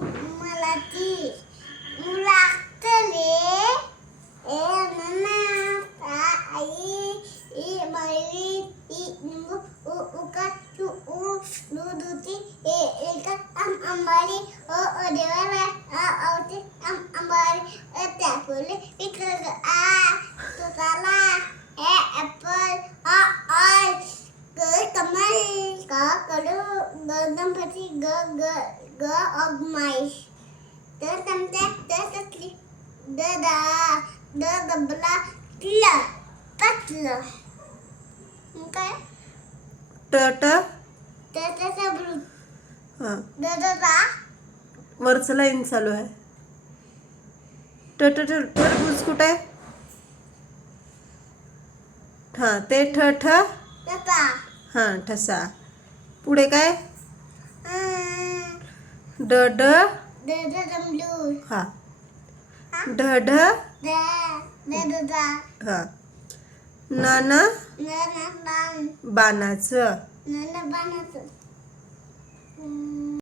मला ती मुलातले ए नन्ना आई ई बैली ई निंबू उका तू दूधुती ए एका अंबारी ओ देवाला आवते अंबारी त्या फुले इकडं तुला ए ॲपल आय कमल कडू गणपती ग ग ग अगमाईश तर चमचा तर कसली द डबला तिला पतलं काय ट ट सबरू हां द वरचं लाईन चालू आहे. ट ट ट टरबूज कुठे आहे? हां ते ठ ठ हां ठसा. पुढे काय? ड ड जमलू हां ढ ढ हां न न बाणाचं बाणाचं